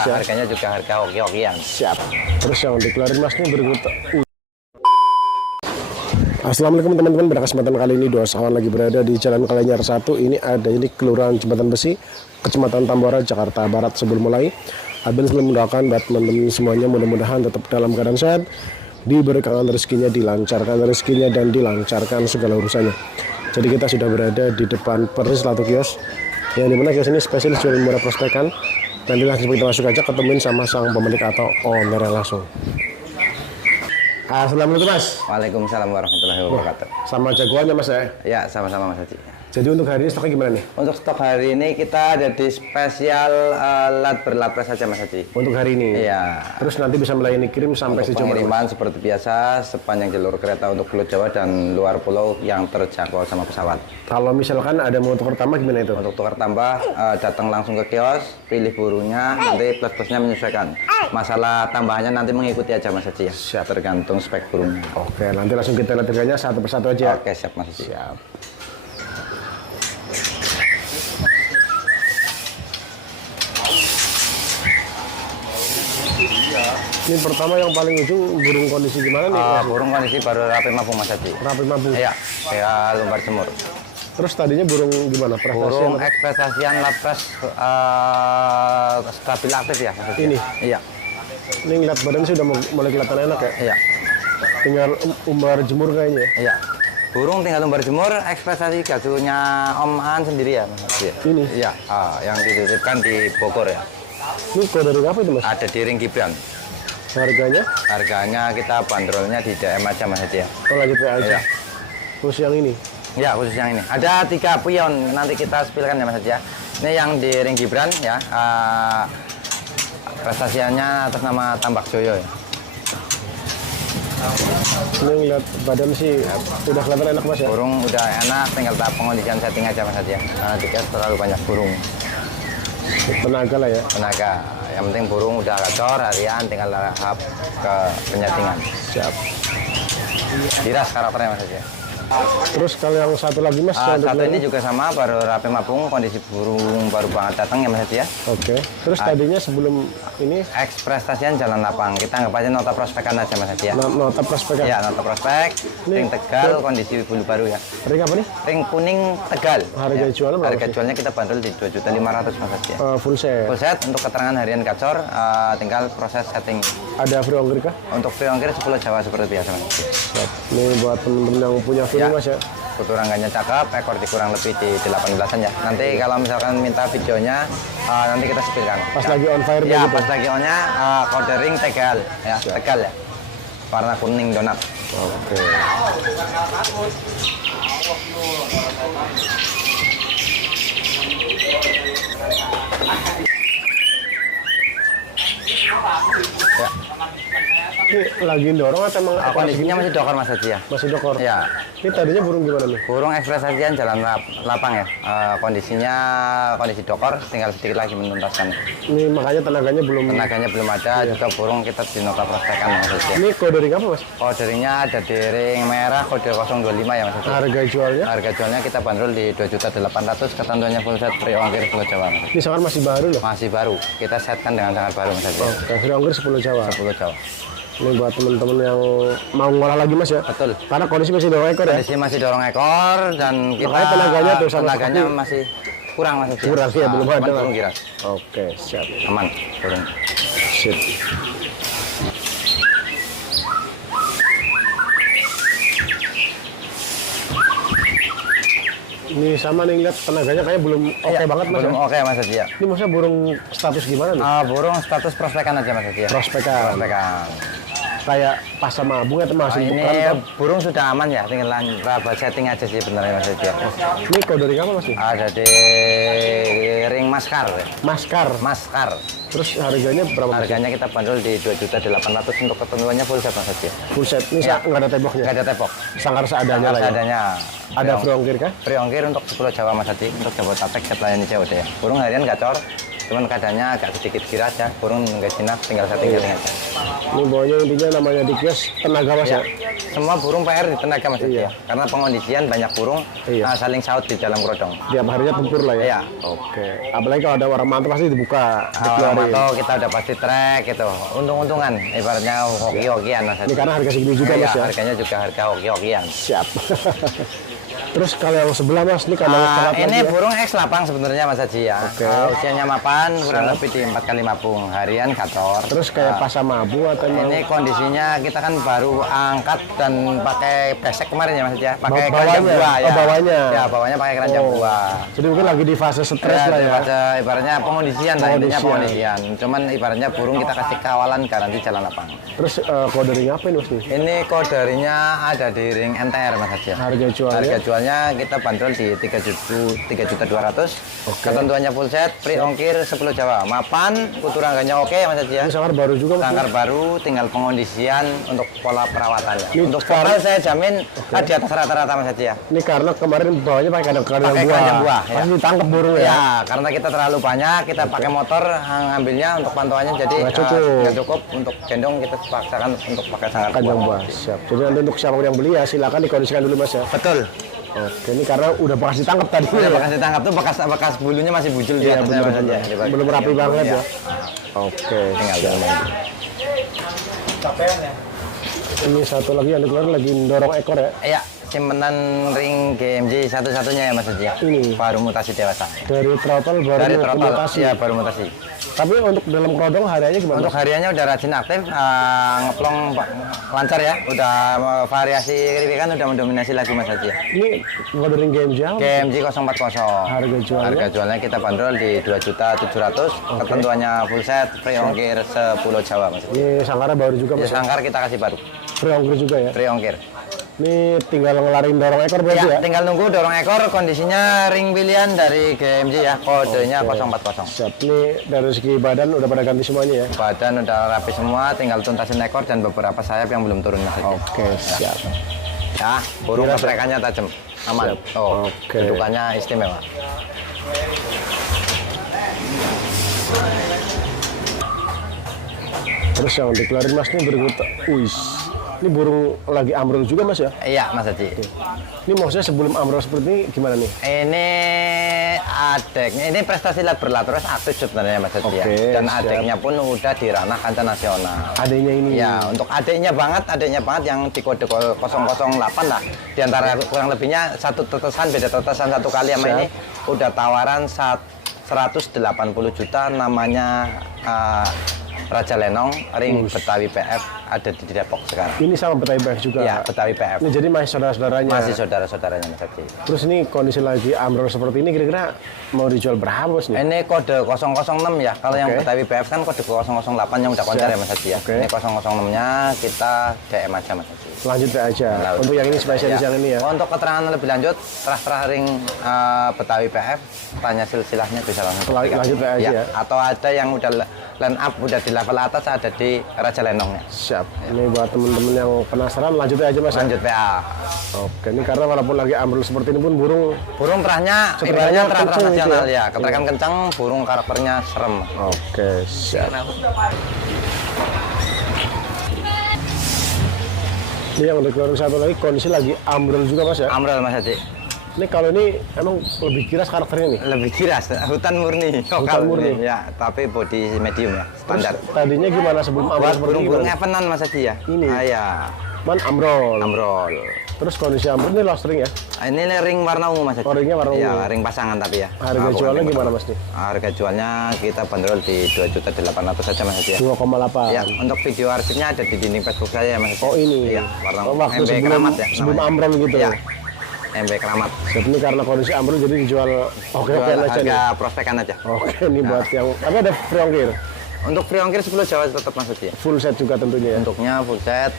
Mas ya? Harganya juga harga hoki-hokian. Siap. Terus yang dikeluarin Mas ini berikut. Assalamualaikum teman-teman, pada kesempatan kali ini Dua Sawan lagi berada di Jalan Kalianyar 1. Ini ada di Kelurahan Jembatan Besi, Kecamatan Tambora, Jakarta Barat. Sebelum mulai, Abel selalu mendoakan buat teman-teman semuanya mudah-mudahan tetap dalam keadaan sehat, diberkahan rezekinya, dilancarkan rezekinya, dan dilancarkan segala urusannya. Jadi kita sudah berada di depan persis satu kios, yang dimana kios ini spesialis jual murah prospekan. Nanti langsung kita masuk aja ketemuin sama sang pemilik atau owner langsung. Assalamualaikum Mas. Waalaikumsalam warahmatullahi wabarakatuh. Sama jagoannya Mas ya? Ya, sama-sama Mas Haji. Jadi untuk hari ini stoknya gimana nih? Untuk stok hari ini kita ada di spesial lat berlapis saja Mas Haji. Untuk hari ini? Iya. Terus nanti bisa melayani kirim sampai sejauh mana? Pengiriman seperti biasa sepanjang jalur kereta untuk Pulau Jawa dan luar pulau yang terjangkau sama pesawat. Kalau misalkan ada mau tukar tambah gimana itu? Untuk tukar tambah, datang langsung ke kios, pilih burungnya, nanti plus-plusnya menyesuaikan. Masalah tambahannya nanti mengikuti aja Mas Haji ya. Siap. Tergantung spek burungnya. Oke, nanti langsung kita lihat harganya satu persatu aja. Oke, siap Mas Haji. Siap. Ini pertama yang paling ujung burung kondisi gimana nih? Burung kondisi baru rapi mabung Mas Haji. Rapi mabung. Iya, kayak lumbar jemur. Terus tadinya burung gimana? Burung ekspektasian lapres stabil aktif ya Mas Haji. Ini? Iya. Ini ngeliat badan sih udah mulai kelihatan enak ya? Iya. Tinggal umbar jemur kayaknya. Iya. Burung tinggal lumbar jemur, ekspektasi gajunya Om An sendiri ya Mas Haji. Ini? Iya, yang dititipkan di Bogor ya. Ini kode dari apa itu Mas? Ada di Ring Gibran. Harganya? Harganya kita bandrolnya di DM aja Mas Haji ya. Oh lanjut aja. Iya. Terus yang ini? Ya, khusus yang ini. Ada 3 pion, nanti kita spilkan ya Mas Haji ya. Ini yang di Ring Gibran ya. Prestasinya atas nama Tambak Joyo ya. Ini ngeliat badan sih udah kelihatan enak Mas ya? Burung udah enak, tinggal tahap pengondisian setting aja Mas Haji ya. Karena tiket terlalu banyak burung. Tenaga lah ya? Tenaga. Yang penting burung udah gacor harian, tinggal tahap ke penyetingan. Siap. Diras karakternya Mas Haji ya. Terus kalau yang satu lagi Mas? Satu ini juga sama, baru rapi mabung, kondisi burung baru banget datang ya Mas Haji ya. Oke. Terus tadinya sebelum ini? Ekspektasian jalan lapang, kita anggap aja nota prospekan aja Mas Haji ya. Nota prospek Ya, nota prospek, ring Tegal, kondisi bulu baru ya. Ring apa nih? Ring kuning Tegal. Harga jualnya berapa? Harga jualnya kita bandrol di 2.500.000 Mas Haji ya. Full set? Full set, untuk keterangan harian gacor, tinggal proses setting. Ada free ongkir kah? Untuk free ongkir 10 Jawa seperti biasa Mas Haji. Ini buat temen-temen yang punya free Mas ya? Kutu rangganya cakep, ekor kurang lebih di 18-an ya. Nanti kalau misalkan minta videonya, nanti kita sepilkan. Pas lagi on fire ya, gitu? pas lagi onnya kode ring Tegal ya. Tegal ya, warna kuning donat. Oke. Ya. Ini lagi dorong atau emang Kondisinya masih dokor Mas Haji ya. masih dokor? Ya. Ini tadinya burung gimana nih? Burung ekspresian jalan lapang ya. Kondisinya kondisi dokor, tinggal sedikit lagi menuntaskan. Ini makanya tenaganya belum ada. Juga burung kita di nota prospekan Mas Haji ya. Ini kode ring apa Mas? Kode ringnya ada di ring merah kode 025 ya Mas Haji. Harga jualnya? Harga jualnya kita bandrol di 2.800.000, ketentuannya full set free ongkir 10 Jawa Mas. Ini sangat masih baru loh? Masih baru, kita setkan dengan sangat baru Mas Haji. Oke, free ongkir 10 Jawa? 10 Jawa. Ini buat teman-teman yang mau ngolah lagi Mas ya? Betul. Karena kondisi masih dorong ekor ya? Kondisi masih dorong ekor dan kita tenaganya tuh sama tenaganya masih kurang Mas Haji. Kurang ya, belum ada. Burung giras. Oke, siap. Aman burung. Sip. Ini sama nih lihat tenaganya kayaknya belum oke banget Mas. Belum oke Mas Haji ya. Ini maksudnya burung status gimana nih? Burung status prospekan aja Mas Haji ya. Prospekan. Kayak pas sama bunga atau masih ini bukan? Burung sudah aman ya, tinggal raba setting aja sih benernya Mas Haji ya. Ini kode ring apa Mas? Ada di ring maskar. Maskar. Terus harganya berapa? Harganya kita bandrol di 2.800.000, untuk ketentuannya full set Mas Haji ya. Full set. Ini nggak ada temboknya? Nggak ada tembok. Sangkar seadanya lah ya? Seadanya. Ada free ongkir kah? Free ongkir untuk 10 Jawa Mas Haji, untuk Jabodetabek kita layani COD ya. Burung harian gacor, Cuman keadaannya agak sedikit kira aja, burung nggak jinak, tinggal setting aja. Ini bawahnya intinya namanya di kios tenaga mas ya. Semua burung PR di tenaga mas ya. Karena pengondisian banyak burung saling saut di dalam kerodong. Tiap harinya tempur lah ya. Iya. Oke. Apalagi kalau ada orang mantap pasti dibuka. Kalau mantau kita udah pasti track gitu. Untung-untungan, ibaratnya hoki-hokian mas. Ini karena harga segitu juga mas ya. Harganya juga harga hoki-hokian. Siap. Terus kalau yang sebelah mas, ini kandang ini burung X lapang sebenarnya mas Haji ya. Usianya mapan, kurang lebih di 4 kali mapung, harian gator. Terus kayak pasang mabu atau ini kondisinya kita kan baru angkat dan pakai besek kemarin ya mas Haji ya. Pakai keranjang buah ya. Bawahnya. Ya bawahnya pakai keranjang buah. Jadi mungkin lagi di fase stres lah ya. Fase ibaratnya pengondisian lah, intinya pengondisian. Cuman ibaratnya burung kita kasih kawalan garansi jalan lapang. Terus kode ring apa ini mas? Ini kode ringnya ada di ring NTR mas Haji ya. Harga jualnya? Kita bandrol di 3.200.000. Ketentuannya full set, free ongkir 10 Jawa. Mapan, kutu rangganya oke mas Haji ya. Ini sangkar baru juga mas? Sangkar baru, tinggal pengondisian untuk pola perawatannya. Untuk total saya jamin di atas rata-rata mas Haji ya. Ini karena kemarin bawahnya pakai keranjang buah. Ya. Pasti ditangkap burung ya? Ya, karena kita terlalu banyak, kita pakai motor ngambilnya untuk pantauannya jadi nggak cukup untuk gendong, kita paksakan untuk pakai sangkar buah. Siap. Jadi nanti untuk siapa yang beli ya silakan dikondisikan dulu mas ya. Betul. Oke, ini karena udah bekas ditangkap tadi. Udah bekas ditangkap tuh bekas bulunya masih bujul di atasnya saja. Belum rapi banget ya. Oke, tinggal ini satu lagi yang dikeluarin lagi dorong ekor ya? Iya, simpenan ring GMJ satu-satunya ya Mas Haji. Ini baru mutasi dewasa. Dari throttle baru mutasi. Ya, baru mutasi. Tapi untuk dalam kerodong hariannya gimana? Untuk hariannya udah rajin aktif, ngeplong lancar ya. Udah variasi kripikan udah mendominasi lagi Mas Haji. Ini kode ring GMJ apa? GMJ 040. Harga jualnya kita bandrol di 2.700.000. Ketentuannya full set, free ongkir 10 Jawa Mas Haji. Ini sangkarnya baru juga Mas? Sangkar kita kasih baru. Free ongkir juga ya? Free ongkir. Ini tinggal ngelarin dorong ekor berarti ya? Tinggal nunggu dorong ekor, kondisinya ring pilihan dari GMJ ya, kodenya 040. Siap, ini dari segi badan udah pada ganti semuanya ya? Badan udah rapi semua, tinggal tuntasin ekor dan beberapa sayap yang belum turun Mas. Oke, siap. Ya, burung pergerakannya tajam, aman. Kedudukannya istimewa. Terus yang dikeluarin Mas ini berikut, ini burung lagi ambrol juga Mas ya? Iya Mas Haji. Ini maksudnya sebelum ambrol seperti ini gimana nih? Ini adeknya, ini prestasi lat berlatras aktif sebenarnya Mas Haji ya. Dan adeknya pun udah di ranah kancah nasional. Adeknya ini? Ya, untuk adeknya banget yang di kode 008 lah. Di antara kurang lebihnya satu tetesan, beda tetesan satu kali sama ini. Udah tawaran 180 juta namanya Raja Lenong, ring Betawi PF ada di Depok sekarang. Ini sama Betawi PF juga? Ya, Betawi PF. Ini jadi masih saudara-saudaranya? Masih saudara-saudaranya Mas Haji. Terus ini kondisi lagi ambrol seperti ini kira-kira mau dijual berapa Mas nih? Ini kode 006 ya, kalau yang Betawi PF kan kode 008 yang udah konser ya Mas Haji ya. Ini 006-nya kita DM aja Mas Haji. Lanjut aja. Untuk yang ini spesialis yang ini ya? Untuk keterangan lebih lanjut, terah ring Betawi PF, tanya silsilahnya bisa langsung. Lanjut aja ya? Atau ada yang udah line up, udah di level atas, ada di Raja Lenongnya. Siap. Ini buat teman-teman yang penasaran, lanjut aja Mas. Lanjut PA. Oke, ini karena walaupun lagi ambrol seperti ini pun burung terahnya ibaratnya terah nasional ya. Keterangan kencang, burung karakternya serem. Oke, siap. Ini yang dikeluarin satu lagi, kondisi lagi ambrol juga Mas ya? Ambrol Mas Haji. Ini kalau ini emang lebih kiras karakternya nih? Lebih kiras, hutan murni. Hutan murni? Ya, tapi body medium ya, standar. Terus, tadinya gimana sebelum ambrol seperti ini? Burung evenan Mas Haji ya? Ini? Ya. Man ambrol? Ambrol. Terus kondisi ambrol ini lost ring ya? Ini ring warna ungu Mas Haji. Oh, ringnya warna ungu? Ya, ring pasangan tapi ya. Harga jualnya gimana Mas nih? Harga jualnya kita bandrol di 2.800.000 saja Mas Haji ya. 2,8? Ya, untuk video arsipnya ada di dinding Facebook saya ya Mas Haji. Oh ini? Iya, warna ungu. Waktu sebelum ambrol gitu ya? MB Keramat. Ini karena kondisi ambrol jadi dijual oke-oke aja nih? Harga prospekan aja. Oke, ini buat yang... Tapi ada free ongkir? Untuk free ongkir 10 Jawa tetap Mas Haji ya. Full set juga tentunya ya? Untuknya full set.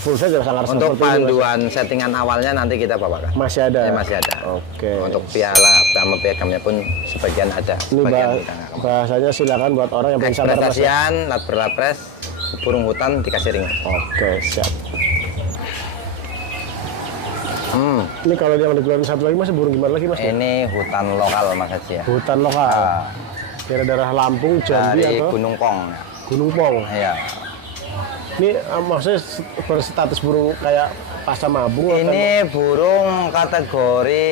Full set ya sangat untuk panduan settingan awalnya nanti kita bawakan. Masih ada? Ya, masih ada. Oke. Untuk piala sama piagamnya pun sebagian ada. Ini bahasanya silakan buat orang yang pengen sabar Mas. Lat berlapres, burung hutan dikasih ring. Oke, siap. Ini kalau yang dikeluarin satu lagi Mas, burung gimana lagi Mas? Ini hutan lokal Mas Haji ya. Hutan lokal. daerah Lampung, Jambi dari atau Gunung Pong. Gunung Pong. Iya. Ini maksudnya berstatus burung kayak pasca mabung atau Ini burung kategori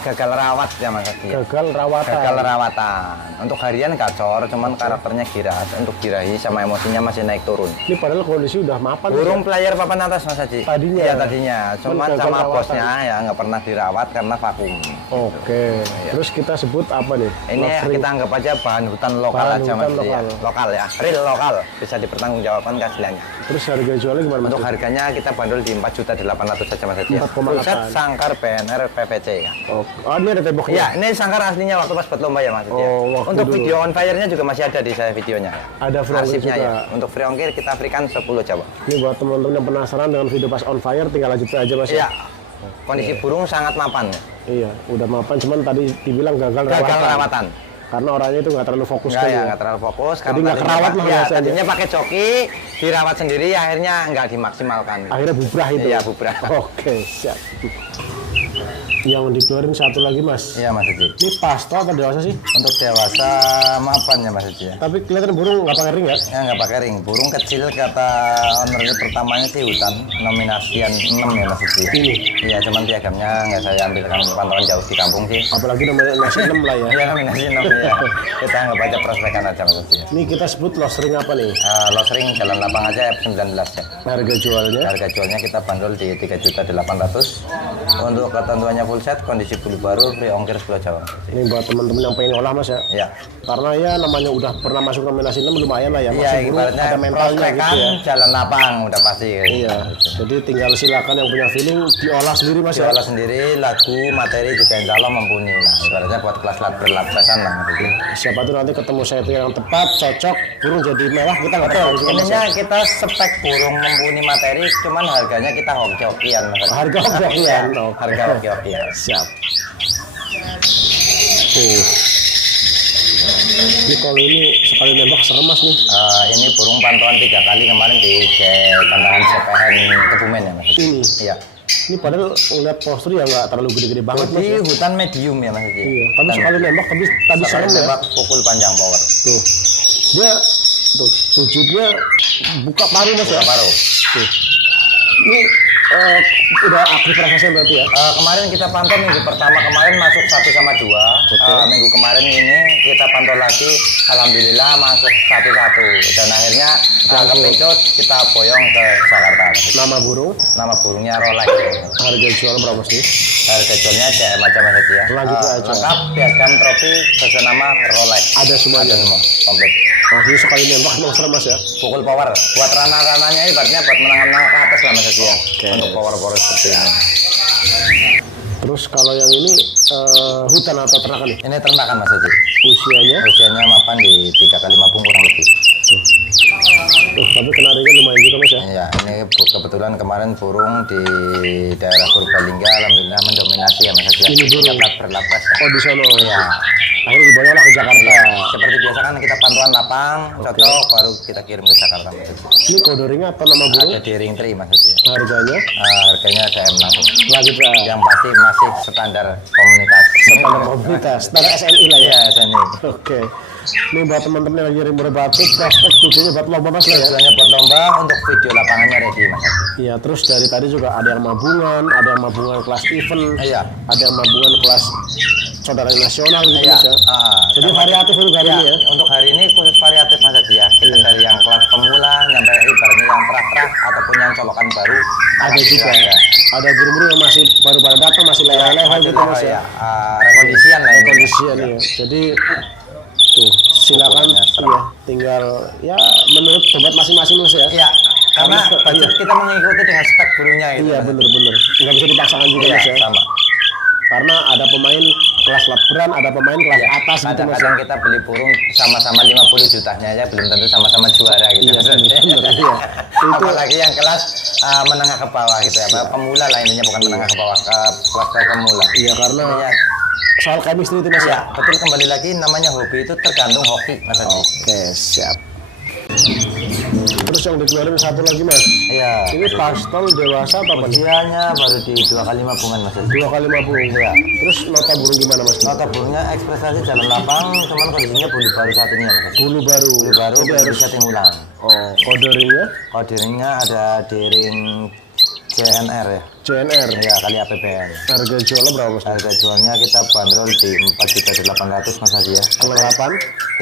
gagal rawat ya Mas Adi. gagal rawatan? Gagal rawatan. Untuk harian gacor, cuman karakternya giras. Untuk birahi sama emosinya masih naik turun. Ini padahal kondisi udah mapan. Burung player papan atas Mas Haji. Tadinya? Iya tadinya. Cuman gagal sama rawatan. bosnya ya nggak pernah dirawat karena vakum. Oke. Terus kita sebut apa nih? Ini Love kita anggap aja bahan hutan lokal Bahan aja hutan Mas Haji, ya. lokal. Lokal ya, real lokal. Bisa dipertanggungjawabkan keasliannya. Terus harga jualnya gimana Mas? Untuk harganya kita bandul di 4.800.000 saja Mas Haji. 4,8. Full set sangkar BNR PVC ya. Oh, ini ada temboknya? Iya, ini sangkar aslinya waktu pas buat lomba ya Mas. Oh, waktu Untuk dulu. video on fire-nya juga masih ada di saya videonya. Ada free ongkir Arsipnya juga. ya. Untuk free ongkir kita berikan 10 Jawa. Ini buat teman-teman yang penasaran dengan video pas on fire, tinggal lanjut aja Mas. Iya. Kondisi burung sangat mapan. Iya, udah mapan, cuman tadi dibilang gagal Gagal rawatan. Karena orangnya itu nggak terlalu fokus Enggak kan ya, nggak terlalu fokus. Jadi nggak kerawat lah ya, biasanya. tadinya pakai joki, dirawat sendiri, akhirnya nggak dimaksimalkan. Akhirnya bubrah itu. Iya, bubrah. Oke, siap. Yang dikeluarin satu lagi Mas. Iya Mas Haji. Ini pasto atau dewasa sih? Untuk dewasa mapan ya Mas Haji ya. Tapi kelihatan burung nggak pakai ring ya? Ya nggak pakai ring. Burung kecil kata ownernya pertamanya sih hutan. Nominasian 6 ya Mas Haji. Ini. Iya, cuman piagamnya nggak saya ambilkan pantauan jauh di kampung sih. Apalagi namanya nasi 6 lah ya. Iya, nominasi 6 ya. Kita anggap aja prospekan aja Mas Haji ya. Ini kita sebut loss ring apa nih? Los ring jalan lapang aja F19 ya. Harga jualnya? Harga jualnya kita bandol di 3.800.000. Untuk ketentuannya full set, kondisi bulu baru, free ongkir 10 Jawa. Ini buat teman-teman yang pengen ngolah Mas ya. Iya. Karena ya namanya udah pernah masuk nominasi 6 lumayan lah ya. Iya, Masih burung ibaratnya ada mentalnya prospekan gitu ya. jalan lapang udah pasti. Iya. Jadi tinggal silakan yang punya feeling diolah sendiri Mas ya. Diolah sendiri, lagu, materi juga insya Allah mumpuni. Nah, ibaratnya buat kelas berlapisan lah. Gitu. Siapa tuh nanti ketemu saya itu yang tepat, cocok, burung jadi mewah, kita nggak tahu. Betul, ininya kita spek burung mumpuni materi, cuman harganya kita hoki-hokian. Harga hoki-hokian. Iya, harga hoki-hokian. Siap. Tuh. Ini kalau ini sekali nembak serem Mas nih. Ini burung pantauan 3 kali kemarin di tantangan CPN Kebumen ya Mas. Ini. Iya. Ini padahal ngeliat postur ya nggak terlalu gede-gede banget Mas Di ya. hutan medium ya Mas. Iya. Tapi sekali nembak tadi sekali serem ya. tembak pukul panjang power. Tuh. Dia tuh sujudnya buka paru Mas ya. Paruh. Tuh. Ini udah aktif prosesnya berarti ya. Kemarin kita pantau minggu pertama kemarin masuk 1 sama 2. Minggu kemarin ini kita pantau lagi, alhamdulillah masuk 1-1. Dan akhirnya kepecut kita boyong ke Jakarta. Nama burung, Nama burungnya Rolex. harga jual berapa sih? Harga jualnya CM aja Mas Haji ya. Lanjut aja. Lengkap piagam trofi sesuai nama Rolex. Ada semuanya. Ada semua, komplit. Nah, ini sekali nembak emang serem Mas ya. Pukul power. Buat ranah-ranahnya ibaratnya buat menang-menang ke atas lah Mas Haji ya. Oke. Untuk power-power seperti ini. Terus kalau yang ini hutan atau ternakan nih? Ini ternakan Mas Haji. Usianya? Usianya mapan di 3 kali mabung kurang lebih. Tuh, tapi kena ringnya lumayan juga Mas ya. Ya, ini kebetulan kemarin burung di daerah Purbalingga alhamdulillah mendominasi ya Mas Haji. Ini burung? Berlapis. Oh di sana. Iya. Akhirnya dibawa lah ke Jakarta. Iya. Seperti biasa kan kita pantauan lapang, cocok baru kita kirim ke Jakarta Mas Haji. Ini kode ringnya atau nama burung? Ada di ring 3 Mas Haji. Harganya? Harganya CM langsung. Lanjut lah. Yang pasti masih standar komunitas. Standar komunitas, standar SNI lah ya. Iya, SNI. Oke. Ini buat teman-teman yang lagi rimur batuk, prospek tujuannya buat lomba Mas lah ya. Tujuannya buat lomba, untuk video lapangannya ready Mas Haji. Iya, terus dari tadi juga ada yang mabungan, ada yang mabungan kelas event, Iya. ada yang mabungan kelas saudara nasional gitu Iya. Mas ya. Jadi variatif untuk hari ini ya. Untuk hari ini khusus variatif Mas Haji ya. Kita dari yang kelas pemula, sampai ibaratnya yang terah-terah ataupun yang colokan baru. Ada juga. Ya. Ada burung-burung yang masih baru pada datang, masih leha-leha gitu Mas ya. Rekondisian lah ini. Kondisian ya. Jadi tuh silakan Pokoknya ya tinggal ya menurut sobat masing-masing Mas ya. Iya, karena budget kita mengikuti dengan spek burungnya gitu. Iya Mas. bener-bener. Nggak bisa dipaksakan juga Iya, Mas ya. sama. Karena ada pemain kelas labran, ada pemain kelas atas gitu Mas. ya. Kadang-kadang kita beli burung sama-sama 50 jutanya aja belum tentu sama-sama juara gitu. Iya, Mas. bener, iya. Itu Apalagi yang kelas menengah ke bawah gitu ya, pemula lah intinya, bukan menengah ke bawah, ke kelas pemula. iya karena Intinya, soal chemistry itu Mas ya. ya, betul, kembali lagi namanya hobi itu tergantung hoki Mas Haji. Oke, siap. Terus Terus yang dikeluarin satu lagi mas. Iya. Ini pastel dewasa apa apa nih? Usianya baru di 2 kali mabungan Mas Haji. 2 kali 50. Iya. Terus nota burung gimana mas? Nota burungnya ekspresasi jalan lapang, cuman kondisinya bulu baru satunya Mas Haji. Bulu baru. Bulu baru Jadi belum harus. setting ulang. Oh, kode ringnya Kode ringnya ada di ring CNR ya. CNR. Iya, kali APBN. Harga jualnya berapa mas? Harga jualnya kita bandrol di 4.800.000 Mas Haji ya. Kelengkapan?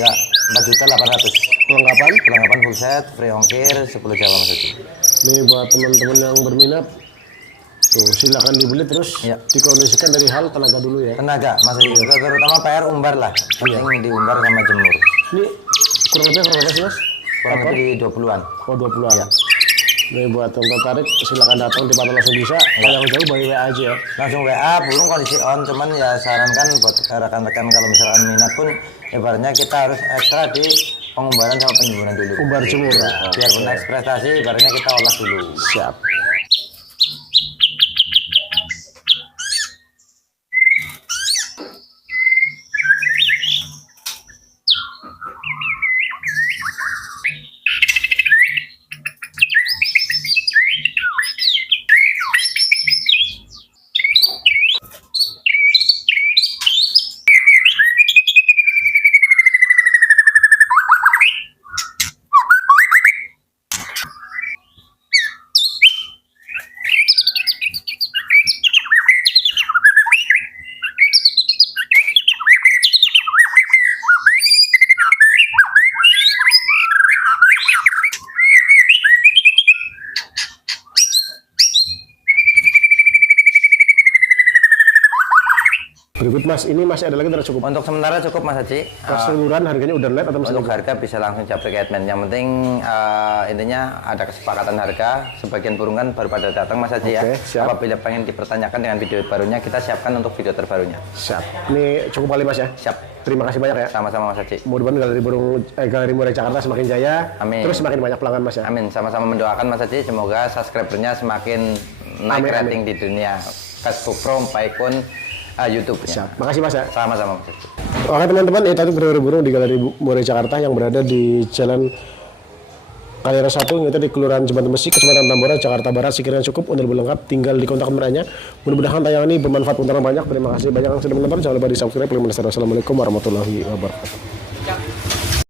Ya, 4.800.000. Kelengkapan? Kelengkapan full set, free ongkir, 10 Jawa Mas Haji. Nih buat teman-teman yang berminat, tuh silakan dibeli terus Iya. dikondisikan dari hal tenaga dulu ya. Tenaga Mas Haji, terutama PR umbar lah. Penting diumbar sama jemur. Ini kurang lebih berapa sih mas? Kurang lebih di 20-an. Oh 20-an. Nih buat yang tertarik silakan datang di Pantau langsung bisa. Kalau yang jauh by WA aja ya. Langsung WA, burung kondisi on, cuman ya sarankan buat rekan-rekan kalau misalkan minat pun ibaratnya kita harus ekstra di pengumbaran sama penjemuran dulu. Umbar jemur. Biarpun ekspresi, ibaratnya kita olah dulu. Siap. Berikut mas, ini masih ada lagi terus cukup. Untuk sementara cukup Mas Haji. Keseluruhan harganya udah net atau masih Untuk harga bisa langsung japri admin. Yang penting intinya ada kesepakatan harga. Sebagian burung kan baru pada datang Mas Haji Oke, ya. siap. Apabila pengen dipertanyakan dengan video barunya, kita siapkan untuk video terbarunya. siap. Ini cukup kali mas ya. Siap. Terima kasih banyak ya. Sama-sama Mas Haji. Mudah-mudahan Galeri Murai Jakarta semakin jaya. Amin. Terus semakin banyak pelanggan mas ya. Amin. Sama-sama mendoakan Mas Haji. Semoga subscribernya semakin naik Amin, rating di dunia Facebook Pro maupun YouTube-nya. Siap. Makasih mas ya. Sama-sama Mas Haji. Oke teman-teman, itu tadi burung di Galeri Murai Jakarta yang berada di Jalan Kaliara 1, itu di Kelurahan Jembatan Besi, Kecamatan Tambora, Jakarta Barat. Sekiranya cukup untuk lebih lengkap, tinggal di kontak nomornya. Mudah-mudahan tayangan ini bermanfaat untuk orang banyak. Terima kasih banyak yang sudah menonton. Jangan lupa di subscribe. Assalamualaikum warahmatullahi wabarakatuh.